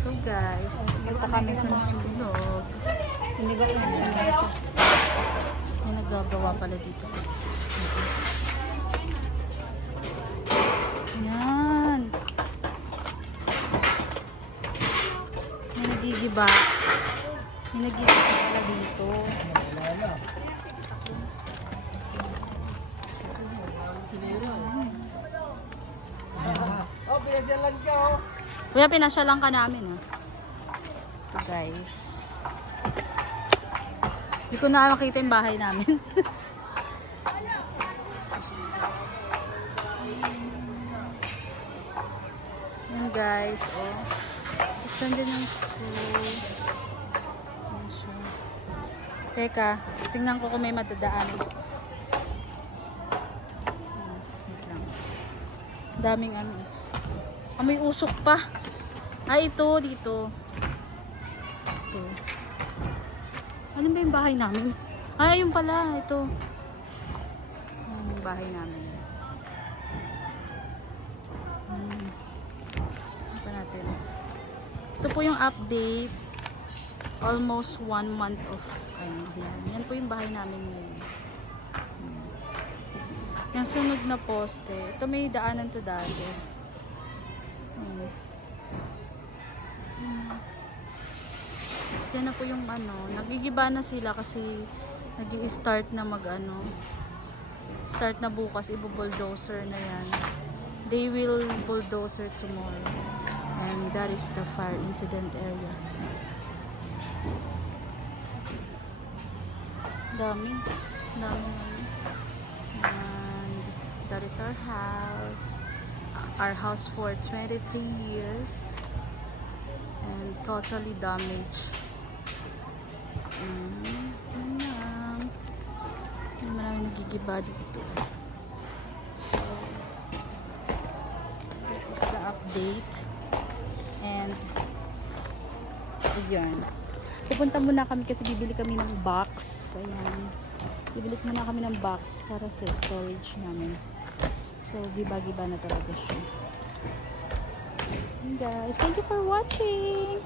So guys, punta kami sa nasunog. Hindi ba yan? May nagagawa pala dito guys. Yan. May nagigiba. May nagigiba pala dito. Oh, pinasyalan ka oh. Kuya, pinasyalan ka namin ha. Ito guys. Hindi ko na makita yung bahay namin. Yan guys, oh. Saan din yung school? Yan siya. Teka, tingnan ko kung may matadaanan. Wait lang. Daming ano. Ah, may usok pa. Ah, ito, dito. Ito. Ano ba yung bahay namin? Ah, ayun pala. Ito. Yung bahay namin. Ano pa natin? Ito po yung update. Almost 1 month of, ayun, yan po yung bahay namin ngayon. Yung sunog na poste. Ito may daanan to dati. Yan na po yung ano, nagigiba na sila kasi nag-i-start na start na bukas, i-bulldozer na yan. They will bulldozer tomorrow. And that is the fire incident area. Dami. And that is our house. Our house for 23 years. And totally damaged. Maraming nagigiba dito. So, that is the update. And ayan. Pupunta muna kami kasi bibili kami ng box. Ayan. Bibili muna kami ng box para sa storage namin. So, giba-giba na talaga siya. And guys, thank you for watching!